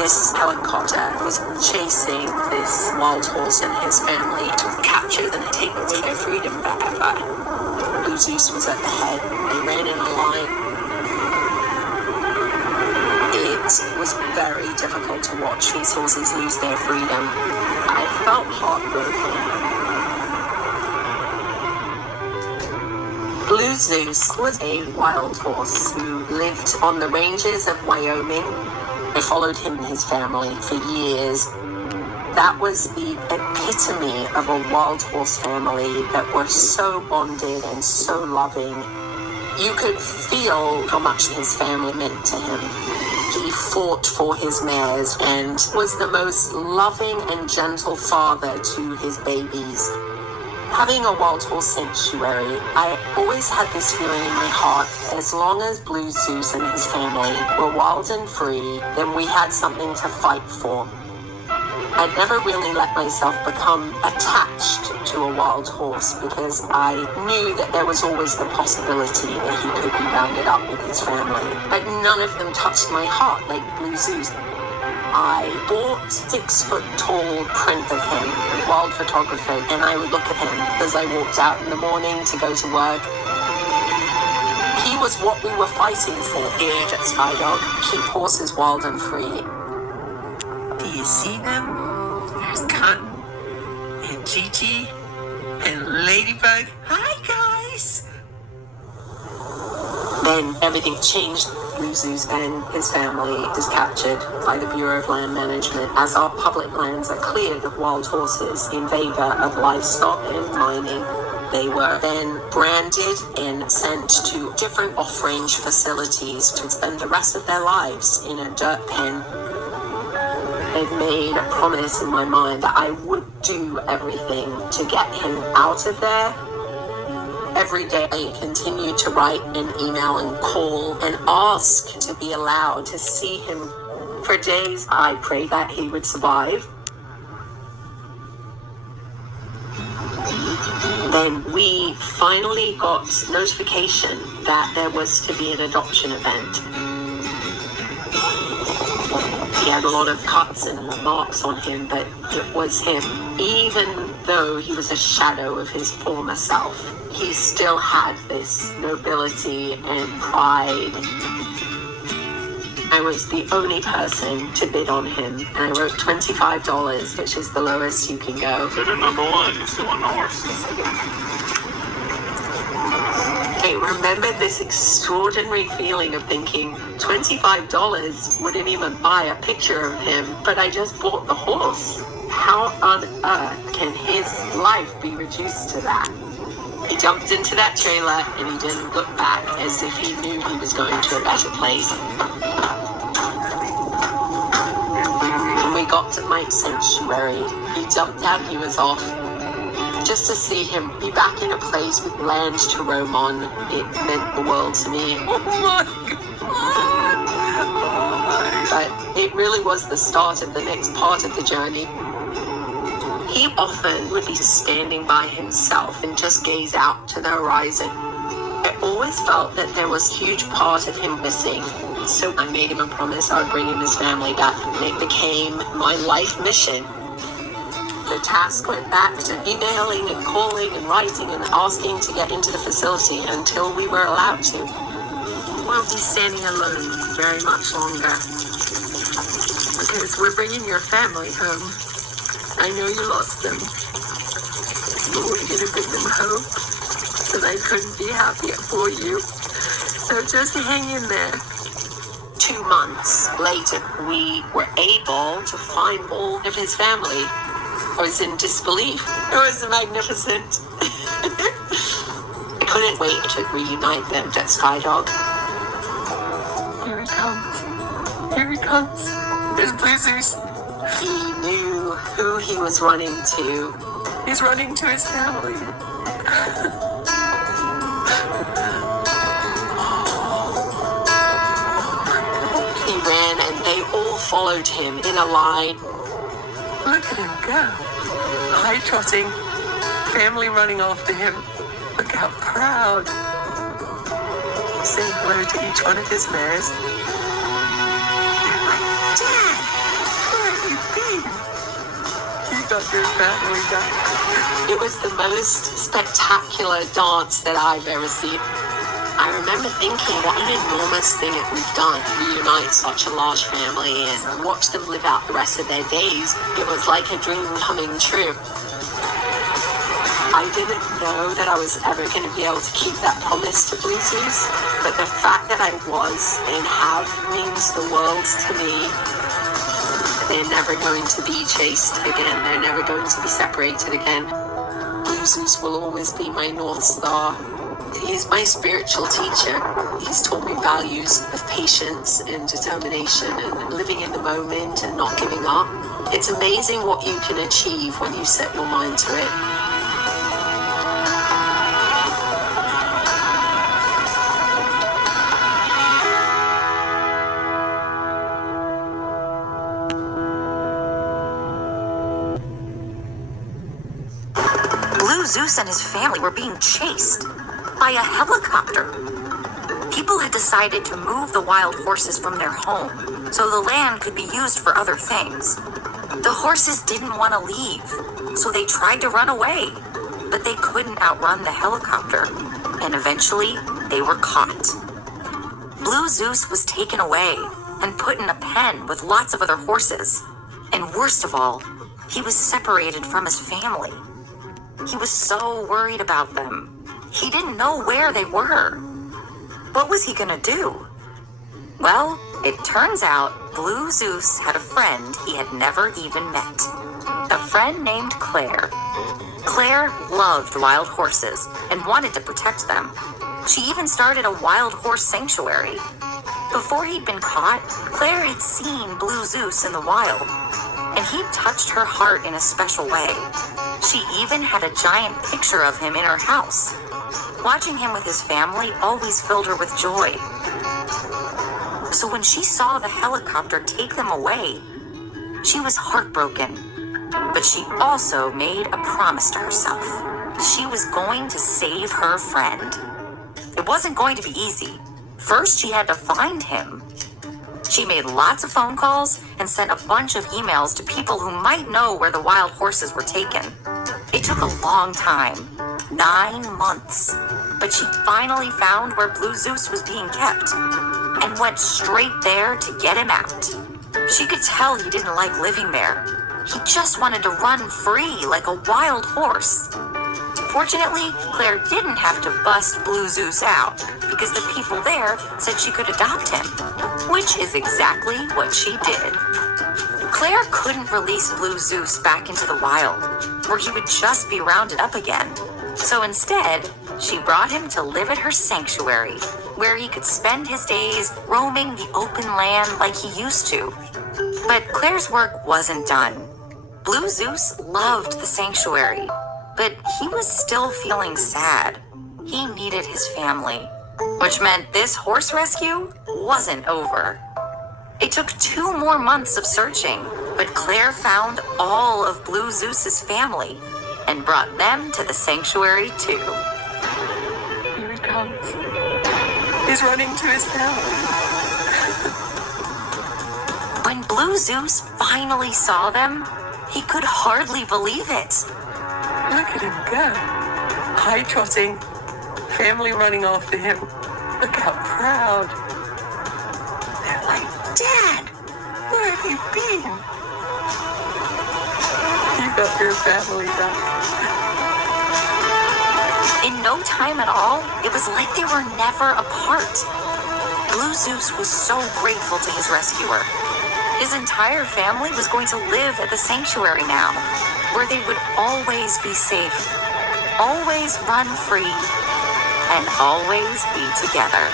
This helicopter was chasing this wild horse and his family to capture them and take away their freedom forever. Blue Zeus was at the head. They ran in a line. It was very difficult to watch these horses lose their freedom. I felt heartbroken. Blue Zeus was a wild horse who lived on the ranges of Wyoming. I followed him and his family for years. That was the epitome of a wild horse family that were so bonded and so loving. You could feel how much his family meant to him. He fought for his mares and was the most loving and gentle father to his babies. Having a wild horse sanctuary, I always had this feeling in my heart, as long as Blue Zeus and his family were wild and free, then we had something to fight for. I'd never really let myself become attached to a wild horse because I knew that there was always the possibility that he could be rounded up with his family. But none of them touched my heart like Blue Zeus. I bought 6-foot-tall print of him, wild photography, and I would look at him as I walked out in the morning to go to work. He was what we were fighting for here at Skydog. Keep horses wild and free. Do you see them? There's Cotton and Gigi and Ladybug. Hi, guys! Then everything changed. Blue Zeus and his family is captured by the Bureau of Land Management as our public lands are cleared of wild horses in favor of livestock and mining. They were then branded and sent to different off-range facilities to spend the rest of their lives in a dirt pen. I'd made a promise in my mind that I would do everything to get him out of there. Every day I continued to write and email and call and ask to be allowed to see him. For days I prayed that he would survive. Then we finally got notification that there was to be an adoption event. He had a lot of cuts and marks on him, but it was him. Even though he was a shadow of his former self, he still had this nobility and pride. I was the only person to bid on him, and I wrote $25, which is the lowest you can go. Bidder number one, you still on the horse. I remember this extraordinary feeling of thinking $25 wouldn't even buy a picture of him, but I just bought the horse. How on earth can his life be reduced to that? He jumped into that trailer and he didn't look back, as if he knew he was going to a better place. When we got to my sanctuary, he jumped out, he was off. Just to see him be back in a place with land to roam on, it meant the world to me. But it really was the start of the next part of the journey. He often would be standing by himself and just gaze out to the horizon. I always felt that there was a huge part of him missing, so I made him a promise I would bring him his family back, and it became my life mission. The task went back to emailing and calling and writing and asking to get into the facility until we were allowed to. We won't be standing alone very much longer, because we're bringing your family home. I know you lost them, but we're going to bring them home, and I couldn't be happier for you. So just hang in there. 2 months later, we were able to find all of his family. I was in disbelief. It was magnificent. I couldn't wait to reunite them at Skydog. Here he comes. Here he comes. There's Blue Zeus. He knew who he was running to. He's running to his family. He ran and they all followed him in a line. Look at him go. High-trotting. Family running after him. Look how proud. Saying hello to each one of his mares. Dad, where have you been? You got your family back. It was the most spectacular dance that I've ever seen. I remember thinking, what an enormous thing that we've done. Reunite such a large family and watch them live out the rest of their days. It was like a dream coming true. I didn't know that I was ever going to be able to keep that promise to Blue Zeus, but the fact that I was and have means the world to me. They're never going to be chased again. They're never going to be separated again. Blue Zeus will always be my North Star. He's my spiritual teacher. He's taught me values of patience and determination and living in the moment and not giving up. It's amazing what you can achieve when you set your mind to it. Blue Zeus and his family were being chased by a helicopter. People had decided to move the wild horses from their home so the land could be used for other things. The horses didn't want to leave, so they tried to run away, but they couldn't outrun the helicopter, and eventually they were caught. Blue Zeus was taken away and put in a pen with lots of other horses, and worst of all, he was separated from his family. He was so worried about them. He didn't know where they were. What was he gonna do? Well, it turns out Blue Zeus had a friend he had never even met. A friend named Claire. Claire loved wild horses and wanted to protect them. She even started a wild horse sanctuary. Before he'd been caught, Claire had seen Blue Zeus in the wild, and he touched her heart in a special way. She even had a giant picture of him in her house. Watching him with his family always filled her with joy. So when she saw the helicopter take them away, she was heartbroken. But she also made a promise to herself. She was going to save her friend. It wasn't going to be easy. First, she had to find him. She made lots of phone calls and sent a bunch of emails to people who might know where the wild horses were taken. It took a long time, 9 months, but she finally found where Blue Zeus was being kept and went straight there to get him out. She could tell he didn't like living there. He just wanted to run free like a wild horse. Fortunately, Claire didn't have to bust Blue Zeus out because the people there said she could adopt him, which is exactly what she did. Claire couldn't release Blue Zeus back into the wild, where he would just be rounded up again. So instead, she brought him to live at her sanctuary, where he could spend his days roaming the open land like he used to. But Claire's work wasn't done. Blue Zeus loved the sanctuary, but he was still feeling sad. He needed his family, which meant this horse rescue wasn't over. It took 2 more months of searching, but Claire found all of Blue Zeus's family and brought them to the sanctuary too. Here he comes. He's running to his family. When Blue Zeus finally saw them, he could hardly believe it. Look at him go. High-trotting, family running after him. Look how proud. They're like, Dad, where have you been? You got your family back. In no time at all, it was like they were never apart. Blue Zeus was so grateful to his rescuer. His entire family was going to live at the sanctuary now, where they would always be safe, always run free, and always be together.